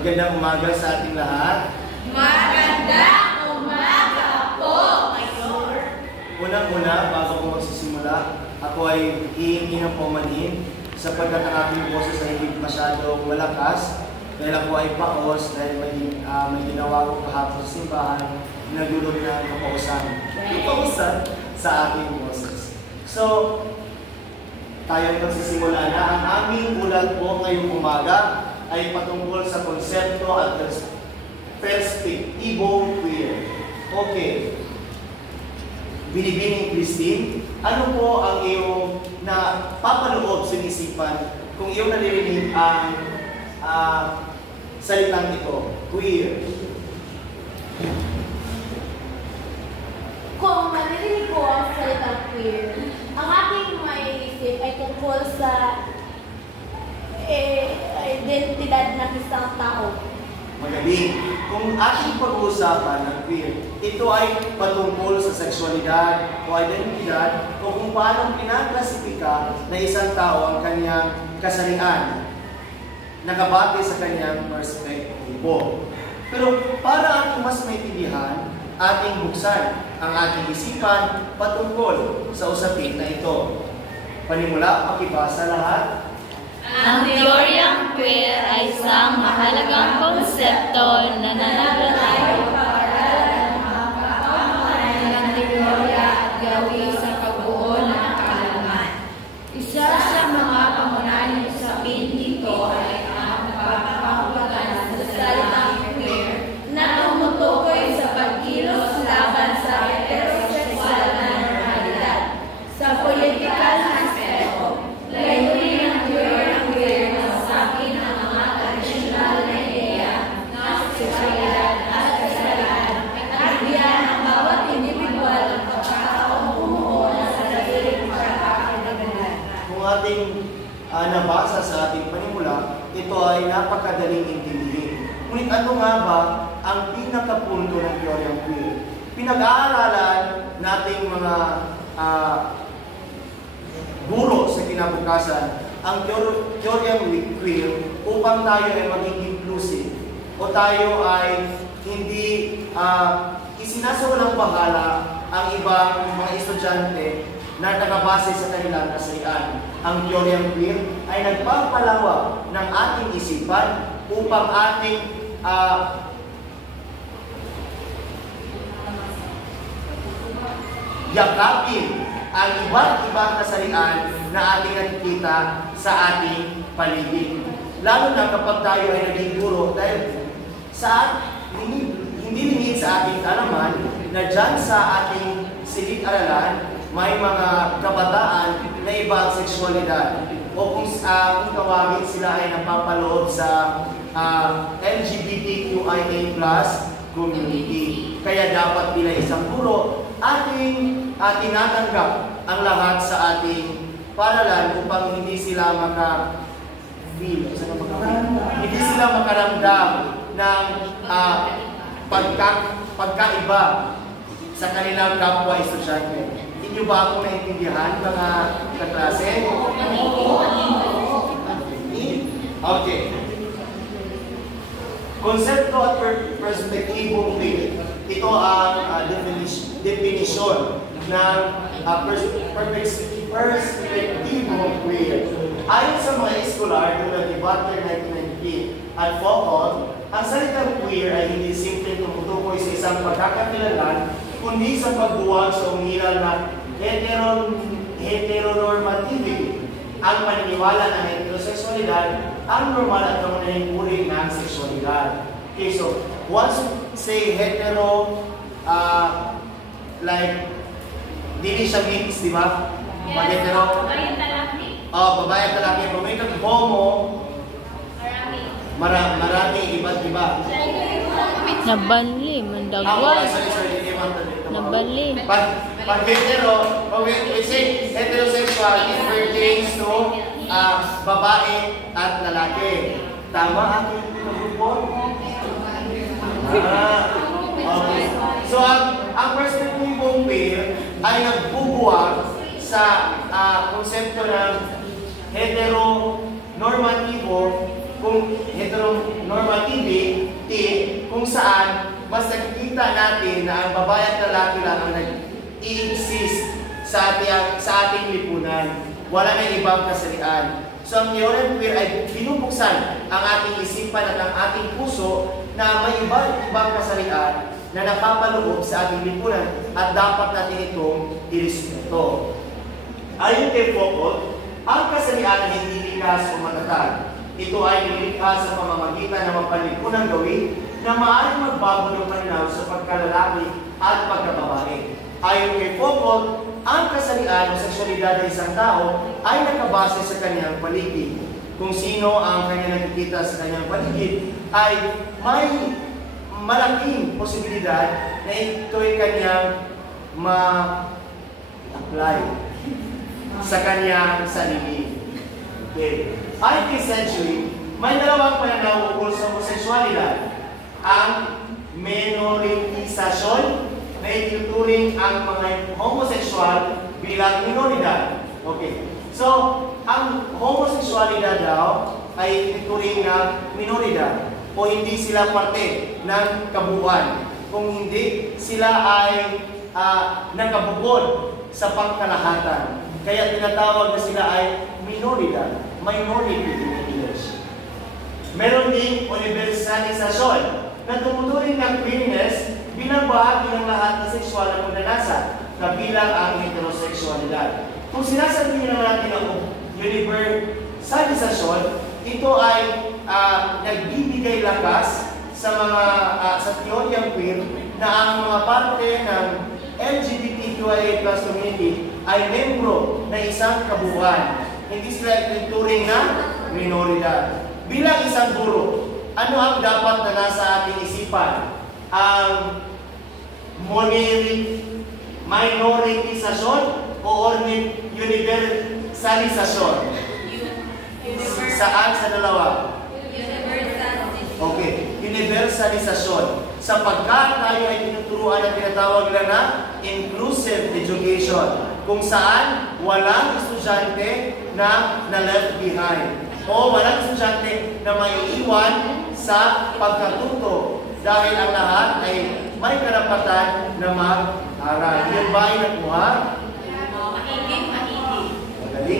Magandang umaga sa ating lahat. Magandang umaga po, Mayor. Unang-una, bago ko magsisimula, ako ay hihingi ng paumanhin sapagkat ang aking boses ay hindi masyadong malakas dahil ako ay paos dahil may ginawa ko kahapon sa simbahan na nagulog ng kapausan sa aking boses. So, tayo ay magsisimula na. Ang aming ulat po ngayong umaga ay patungkol sa konsepto at perspektibo queer. Okay. Binibining Christine, ano po ang iyong napapaloob sa isipan kung iyong naririnig ang salitang ito, queer? Kung maririnig ko ang salitang queer, ang aking maiisip ay tungkol sa identidad ng isang tao. Magaling. Kung ating pag-uusapan ng queer, ito ay patungkol sa sexualidad o identidad o kung paano pinaklasipika na isang tao ang kanyang kasarian, nakabate sa kanyang perspektibo. Pero para ating mas maintindihan, ating buksan ang ating isipan patungkol sa usapin na ito. Panimula, pakibasa lahat. Ang teoryang queer ay isang mahalagang konsepto na nananalayong pag-aralan ng mga pamamaraan ng teorya at gawi sa pagbuo ng kaalaman. Isa sa mga pangunahing usapin dito ay ang pagpapagana sa salitang queer na tumutukoy sa pagkilos laban sa heterosexual na normalidad. Sa politikal na aspeto, layunin ng teoryang queer na usapin ang mga tradisyonal na ideya ng sexualidad at kasarian at bigyan ang bawat individual ng pagkataong bumuo ng sariling pagkakakilanlan. Kung ating nabasa sa ating panimula, ito ay napakadaling intindihin. Ngunit ano nga ba ang pinakapunto ng teoryang queer? Pinag-aaralan nating mga guro sa kinabukasan ang teoryang queer upang tayo ay maging inclusive o tayo ay hindi isinasawalang bahala ang ibang mga estudyante na nakabase sa kanilang kasarian. Ang teoryang queer ay nagpapalawak ng ating isipan upang ating yakapin ang iba't ibang kasarian na ating nakikita sa ating paligid. Lalo na kapag tayo ay naging guro dahil hindi lingid sa ating kaalaman na dyan sa ating silid-aralan may mga kabataan na ibang sexualidad o kung tawagin sila ay napapaloob sa LGBTQIA+ community. Kaya dapat bilang isang guro ating tinatanggap ang lahat sa ating paralan upang hindi sila hindi sila makaramdam ng pagkaiba sa kanilang kapwa estudyante. Hindi ba ako naintindihan, mga kaklase? Okay. Konsepto at perspektibo queer. Ito ang definisyon ng perspektibo queer. Ayon sa mga eskolar tulad ni Butler 1998 at Foucault, ang salitang queer ay hindi simpleng tumutukoy sa isang pagkakakilanlan, kundi sa pagbuwag sa umiral na heteronormativity. Ang paniniwala na heterosexualidad ang normal at pangunahing uri ng sexualidad. Okay, so once say hetero, like, hindi siya mix, di ba? Pag-hetero. Babae at lalaki. Babae at lalaki. Pag may homo, marami, iba't iba. Nabanli, mandagway. Nabanli. Pag hetero, we say heterosexual, it pertains to babae at lalaki. Tama aking grupo? Okay. So, ang perspektibong queer ay nagbubuwag sa konsepto ng heteronormatibo, kung heteronormative kung saan mas nakikita natin na ang babae at lalaki lang ang nag-i-exist sa ating lipunan. Wala na ibang kasarian. So ang teoryang queer ay binubuksan ang ating isipan at ang ating puso na may ibang kasarian na napapaloob sa ating lipunan at dapat natin itong irespeto. Ayon kay Foucault, ang kasarian ay hindi likas o matatag. Ito ay nilikha sa pamamagitan ng mapalipunang gawin na maaaring magbago ng pananaw sa pagkalalaki at pagkababae. Ayon kay Foucault, ang kasarian o seksualidad ng isang tao ay nakabase sa kanyang paligid. Kung sino ang kanya nakikita sa kanyang paligid ay may malaking posibilidad na ito'y kanyang ma-apply sa kanyang sarili. Okay. Ayon kay Century, may dalawang pananaw ukol sa homosexualidad. Ang minoritisasyon na itinuturing ang mga homosexual bilang minoridad. Okay. So, ang homosexualidad daw ay itinuturing na minoridad o hindi sila parte ng kabuuan. Kung hindi, sila ay nakabukod sa pangkalahatan. Kaya tinatawag na sila ay minoridad, minority in English. Meron din universalisasyon na tumuturing ng queerness bilang bahagi ng lahat ng sexual na pagnanasa, kabilang ang heterosexualidad. Kung sinasabi naman natin ang universalisasyon, ito ay nagbibigay lakas sa mga sa teoryang queer na ang mga parte ng LGBTQIA+ community ay membro ng isang kabuuan. Hindi sila ituturing na minoridad. Bilang isang guro, ano ang dapat na nasa ating isipan? Ang minoritisasyon o universalisasyon? Saan sa dalawa? Okay, universalisasyon. Sapagkat tayo ay tinuturuan at tinatawag nila na inclusive education, kung saan walang estudyante na left behind o walang estudyante na maiiwan sa pagkatuto dahil ang lahat ay may karapatan na mag-aral. Yan ba ay nakuha?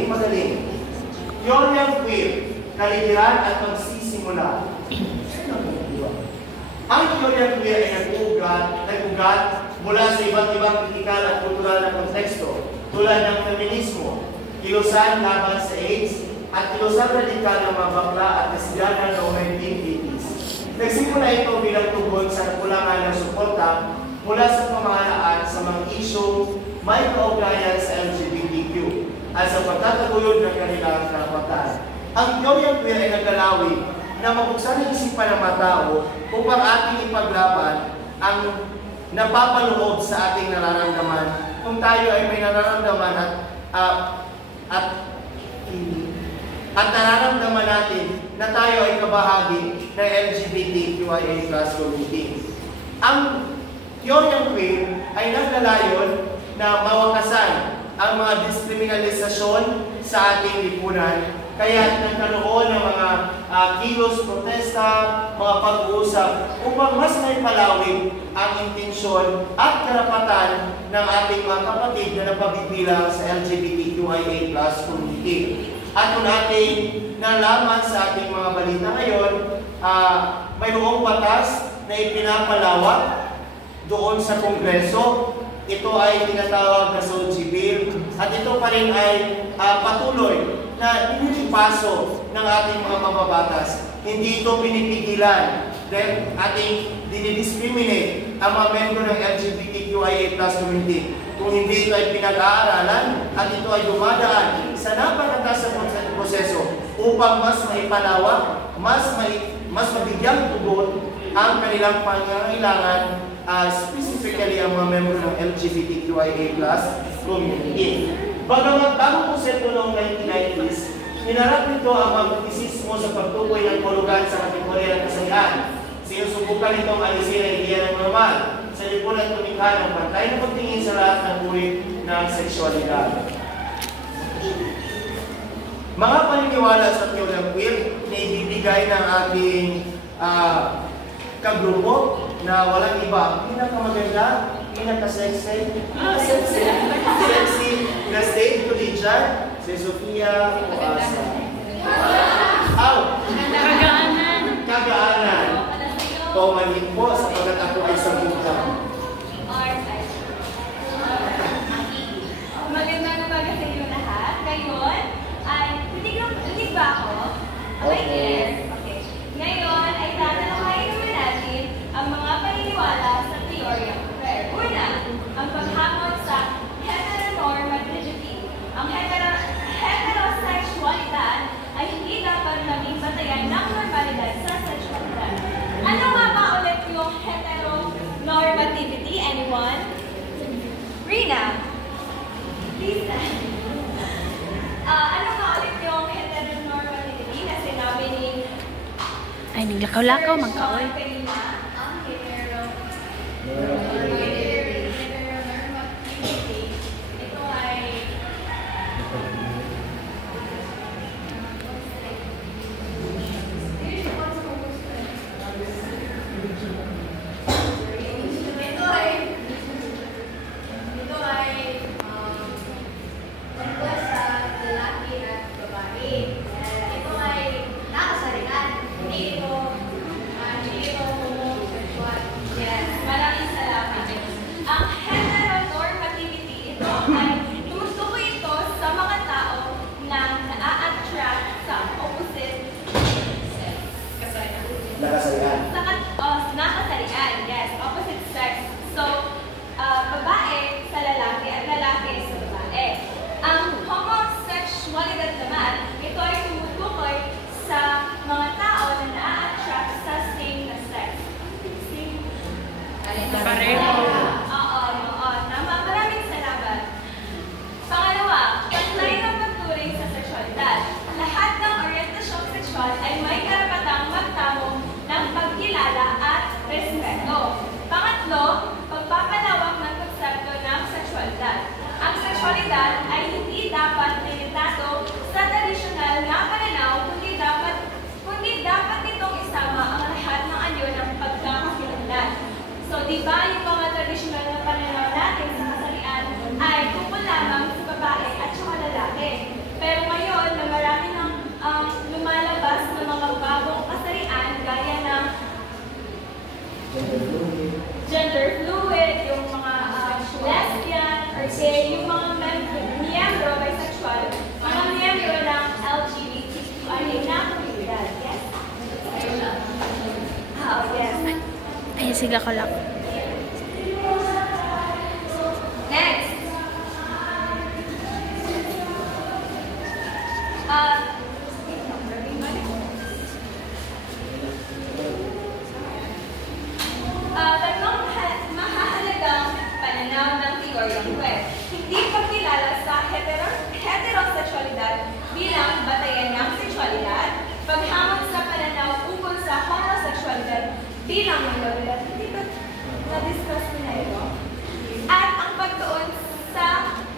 Magaling. Teoryang queer, kaligiran at magsisimula. Ang teoryang queer ay nag-ugat mula sa iba't ibang kritikal at kultural na konteksto tulad ng feminismo, kilusan laban sa AIDS, at kilusan radikal ng mga bakla at kasyanan noong 1980s. Nagsimula ito bilang tugon sa kakulangan ng suporta mula sa pamahalaan sa mga isyong may kaugnayan sa LGBTQ at sa pagtataguyod ng kanilang karapatan. Ang teoryang queer ay naglalawig na mabuksan ang isipan ng mga tao upang ating ipaglaban ang napapaloob sa ating nararamdaman. Kung tayo ay may nararamdaman at nararamdaman natin na tayo ay kabahagi ng LGBTQIA+ community. Ang teoryang queer ay naglalayon na mawakasan ang mga diskriminalisasyon sa ating lipunan. Kaya nagkaroon ng mga kilos, protesta, mga pag-uusap upang mas may palawig ang intensyon at karapatan ng ating mga kapatid na napabibilang sa LGBTQIA+ community. At kung ating nalaman sa ating mga balita ngayon, mayroong batas na ipinapalawak doon sa Kongreso. Ito ay tinatawag na SOGI Bill at ito pa rin ay patuloy na inipaso ng ating mga mababatas. Hindi ito pinipigilan dahil ating dinidiscriminate ang mga membro ng LGBTQIA+ community. Kung hindi ito ay pinag-aaralan at ito ay dumadaan sa napakatas na proseso upang mas maipalawak, mas mabigyang tugon ang kanilang pangangailangan, specifically ang mga membro ng LGBTQIA+ community. Bagamat bagong konsepto noong 1990s, hinarap nito ang magtisismo sa pagtukoy ng hulugan sa kategorya ng kasarian. Sinusubukan nitong alisin ang ideya ng normal sa lipunan at tumikha ng pantay na pagtingin sa lahat ng uri ng sexualidad. Mga paniniwala sa teoryang queer na ibibigay ng ating kagrupo na walang iba. Pinakamaganda, pinaka-sexy, sexy na state collegian, si Sofia Oasa. Kagaanan. Paumanhin po sapagkat ako ay sabutan. Magandang umaga sa inyo lahat. Ngayon ay, hindi ba ako? Yes. Okay. Ngayon ay tatalakayin naman natin ang mga paniniwala sa teoryang queer. Una, ang paghamon sa heteronormativity. Ang heterosexualidad ay hindi dapat maging batayan ng normalidad sa sexualidad. Ano nga ba ulit yung heteronormativity? Anyone? Rina? Please. Ano nga ulit yung heteronormativity na sinabi ni Ay, naglakaw-lakaw, magkaoy. kanina? Ang heteronormativity. Ito ay tungkol sa lalaki at babae. Ito ay nakasarian. Hindi ito homosexual. Yes, maraming salamat. Ang heteronormativity, ito ay tumutukoy ito sa mga tao na na-attract sa opposite sex. Nakasalihan. Nakasarian, yes, opposite sex. So, babae sa lalaki at lalaki sa babae. Ang homosexualidad naman, ito ay tumutukoy sa mga tao na na-attract sa same na sex. Pareho. Oo, tama. Maraming salamat. Pangalawa, patunay ng pagturing sa sexualidad. Lahat ng orientasyong sexual ay may karapatang magtamo ng pagkilala at respeto. Pangatlo, pagpapalawak ng konsepto ng sexualidad. Ang sexualidad ay hindi dapat limitado sa tradisyonal na pananaw, kundi dapat nitong isama ang lahat ng anyo ng pagkakakilanlan. So, di ba yung mga tradisyonal na pananaw natin sa kasarian ay tungkol lamang sa babae at saka lalaki. Pero ngayon, na marami ng lumalabas ng mga bagong kasarian gaya ng gender fluid, yung mga lesbian, or gay, yung mga miyembro bisexual, mga miyembro ng LGBTQIA na komunidad. Yes? Yes. Ay, sige ko lang. Next. Tatlong mahahalagang pananaw ng teoryang queer. Hindi pagkilala sa heterosexualidad bilang batayan ng sexualidad, paghamon sa pananaw ukol sa homosexualidad bilang minoridad. Hindi ba na-discuss ko na ito? At ang pagtuon sa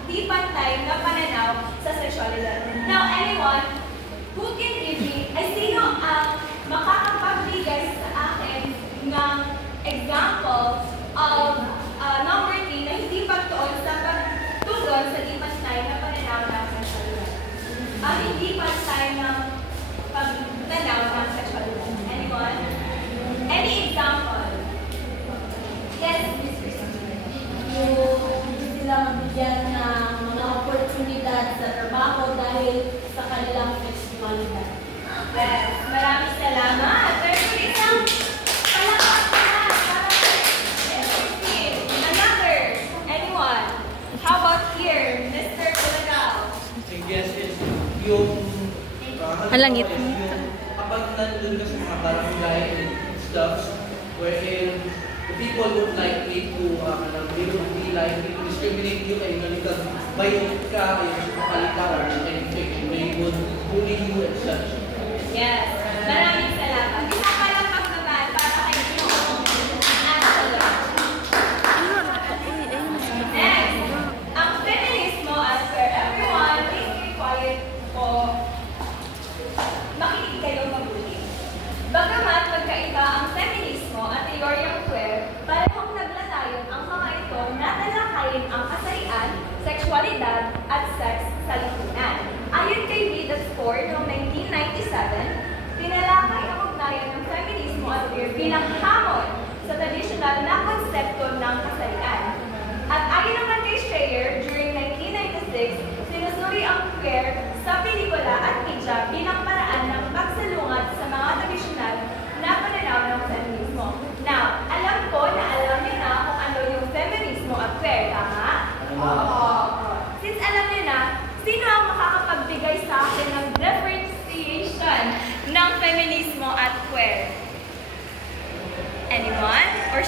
di pantay na pananaw sa sexualidad. Now, anyone who can give me, ay sino ang makakapagbigay sa akin ng example of number 3 na hindi pagtuon sa pagtugon sa di pantay na pananaw ng sexualidad? Ang hindi pantay ng pagtanaw ng sexualidad. Anyone? Any example? Yes, Mr. Yung sila mabigyan ng mga oportunidad sa trabaho dahil sa kanilang sexualidad. Yes, maraming salamat. There's isang palakpakan para yes, another. Anyone? How about here, Mr. Bulagaw? I guess is yung Halangit. yung kapag nandun ka sa mga barangay and stuff wherein the people would likely to they would be likely to discriminate you kayo nalikag bayot ka kayo sa kakalita or anything they would bully you and such. Yes, maraming salamat. Isang palakpak naman para kay Angela. Next, ang feminismo as per everyone is required po makinig kayo mabuti. Bagamat magkaiba ang feminismo at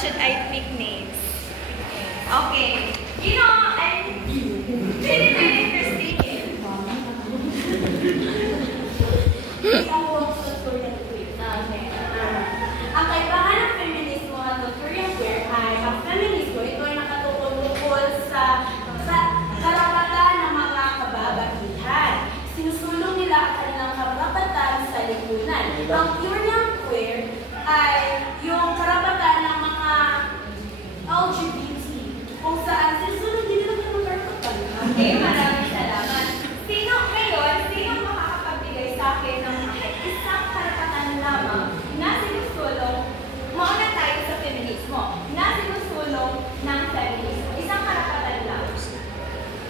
should I pick names? Okay. Gino and Philippine Christine. Ang work sa Korean queer. Okay. Ang kaibahan ng feminismo at ng Korean queer ay ang feminismo ito ay nakatutukoy sa karapatan ng mga kababaihan. Sinusulong nila ang kanilang karapatan sa lipunan. Ang Korean queer ay yung karapatan ng mga LGBT kung saan sinusulong din nila ng karapatan. Okay, maraming salamat. Sino makakapagbigay sa akin ng isang karapatan lamang na sinusulong, mauna tayo sa feminismo, na sinusulong ng feminismo. Isang karapatan lang.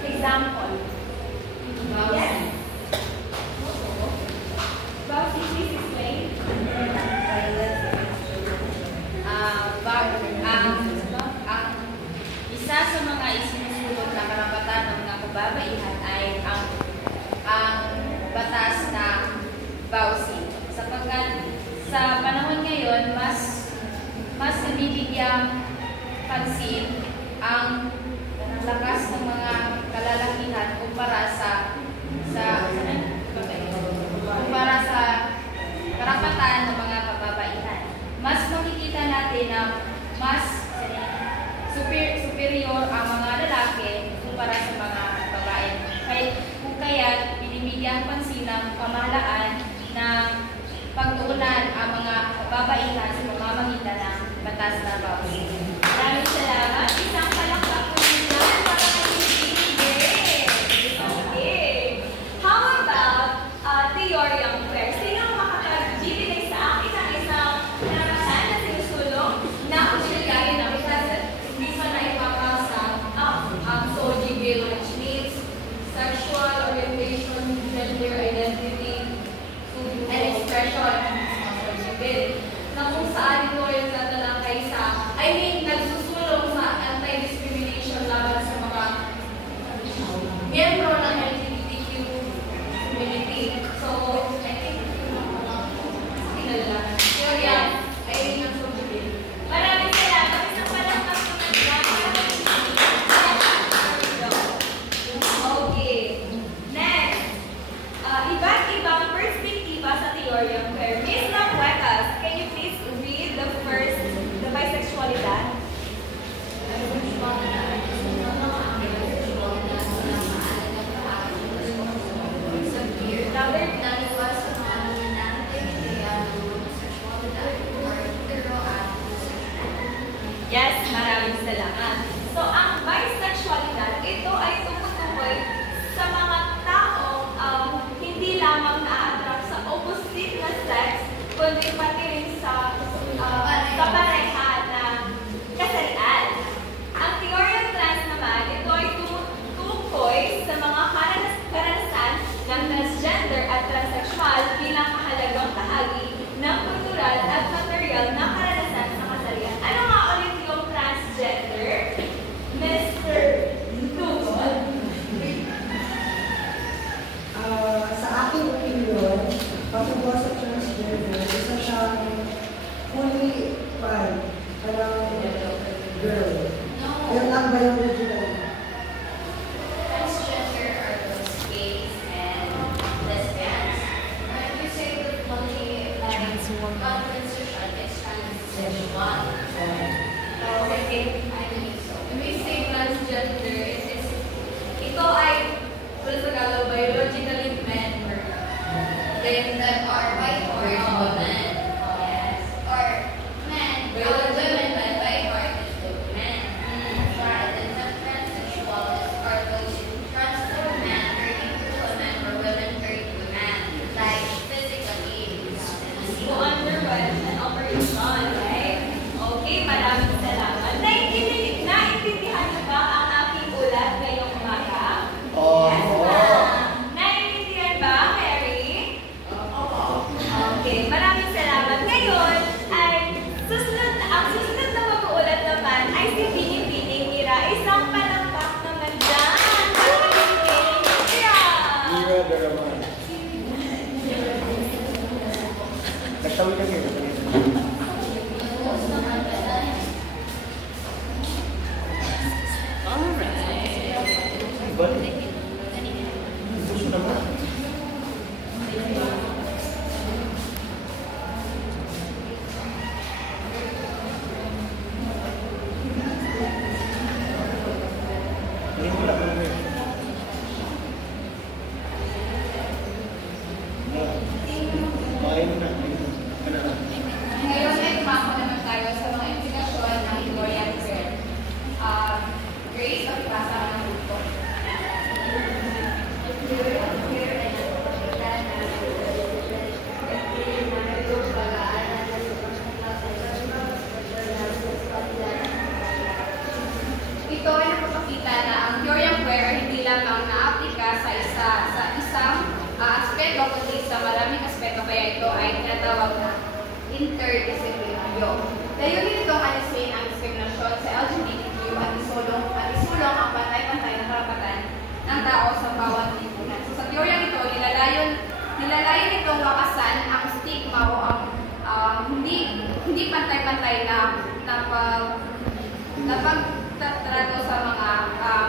Example. Yes? Bawsi, please explain. Ang isa sa mga isinusulong na karapatan ng mga kababaihan ay ang batas na bawsi. Sapagkat sa panahon ngayon, mas nabibigyang pansin ang lakas ng mga kalalakihan kumpara sa karapatan ng mga kababaihan. Mas makikita natin na mas superior ang mga lalaki kumpara sa mga babae. Kaya binibigyan pansin ng pamahalaan na pagtuunan ang mga kababaihan sa pamamagitan ng batas na bawsi. Maraming salamat. Isang palakpak po nila para kay Okay. How about theory ang queer? Sino makakagbibigay sa akin ng isang karapatan na sinusulong na usually na hindi pa na ipapasa ang SOGB, which means sexual orientation, gender identity, and expression na kung saan ito yung tatalakay sa, nagsusulong sa anti-discrimination laban sa mga miyembro ng LGBTQ community. So, I think, teorya ay nagsusulong. Maraming salamat. Isang palakpak Okay. Next. Iba't ibang perspektiba sa teorya ng queer. Miss Lapuetas, can you please read the bisexualidad? Yes, maraming salamat. So, ang bisexualidad, ito ay tumutukoy sa mga taong hindi lamang na-attract sa opposite na sex, kundi pati rin sa pareha na kasarian. Ang teoryang trans naman, ito ay tumutukoy sa mga karanasan ng transgender at transsexual bilang kahalagang bahagi ng kultural at material na karanasan sa kasarian. Ano nga ulit yung transgender? Mr. Tugol? Sa aking opinion, patungkol sa transgender, isa siyang fully fine, parang girl. Yun lang ba yung original? Transgender are those gays and lesbians. When you say the fully transition, it's transsexual. Okay. I think so. When we say transgender, ito ay Tagalog, biologically men or then that are white or men. Yes. Or men, women, but by heart is the men. Right. And the transsexual are those who transform men turning to a man or women turning to a man, like physically. Go underwent an operation, right? Okay, maraming salamat. Naintindihan niyo ba ang aking ulat ngayong umaga? Naiintindihan ba, Mary? Okay, maraming salamat. Ngayon, ang susunod na mag-uulat naman ay si Pinipining Mira. Isang palakpak naman dyan. Mira Daraman. Nagtawid na kayo. interdisiplinaryo. Layunin nitong alisin ang diskriminasyon sa LGBTQ at isulong ang pantay-pantay na karapatan ng tao sa bawat lipunan. So sa teoryang ito, nilalayon nitong wakasan ang stigma o ang hindi pantay-pantay na pagtatrato sa mga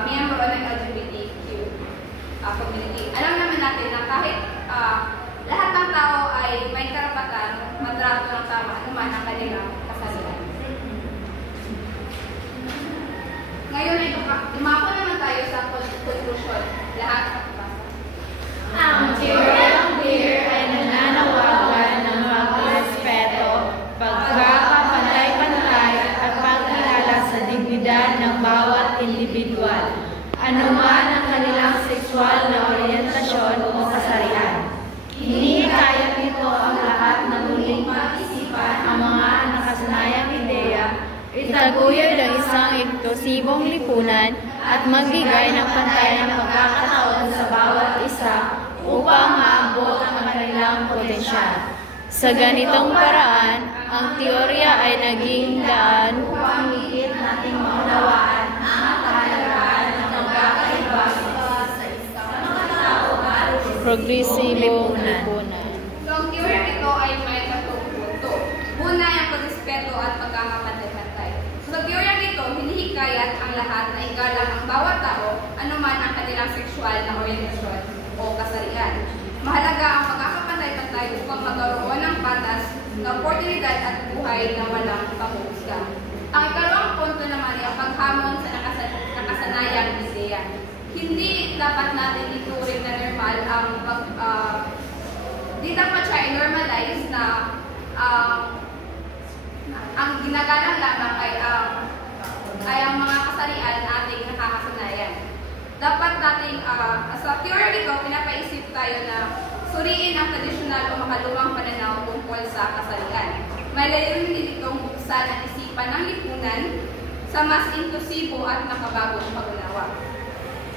miyembro ng LGBTQ community. Alam naman natin na kahit lahat ng tao ay may karapatan matrato ng tama anuman ang kanilang kasalanan. Ngayon ay dumako naman tayo sa conclusion. Lahat Ang teoryang queer ay nananawagan ng pagrespeto, pagkakapantay-pantay at pagkilala sa dignidad ng bawat individual, anuman ang kanilang sexual na oryentasyon o kasarian. Hinihikayat nito ang lahat na muling pag-isipan ang mga nakasanayang ideya, itaguyod ang isang inklusibong lipunan at magbigay ng pantay na pagkakataon sa bawat isa upang maabot ang kanilang potensyal. Sa ganitong paraan, ang teorya ay naging daan upang higit nating maunawaan ang kahalagahan ng pagkakaiba sa isang tao at progresibong lipunan. So, ang teorya ito ay may tatlong punto. Una ay ang pagrespeto at pagkakapantay-pantay. So, sa teorya ito, hinihikayat ang lahat na igalang ang bawat tao, anuman ang kanilang sexual na oryentasyon o kasarian. Mahalaga ang pagkakapantay-pantay upang magkaroon ng patas na oportunidad at buhay na walang panghuhusga. Ang ikalawang punto naman ay ang paghamon sa nakasanayang ideya. Hindi dapat natin ituring na normal ang di dapat siya i-normalize na ang ginagalang lamang ay ang mga kasarian ating nakakasanayan. Dapat nating, sa theory ito, pinapaisip tayo na suriin ang tradisyonal o makalumang pananaw tungkol sa kasarian. May layunin din itong buksan ang isipan ng lipunan sa mas inklusibo at nakabagong pag-unawa.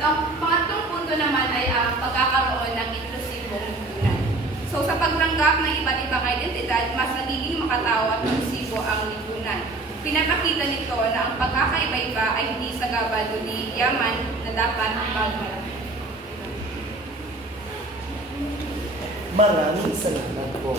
Ang pangatlong punto naman ay ang pagkakaroon ng inklusibong lipunan. So sa pagtanggap ng iba't ibang identidad, mas nagiging makatao at inklusibo ang lipunan. Pinapakita nito na ang pagkakaiba-iba ay hindi sagabal kundi yaman na dapat pagmalaki. Maraming salamat po.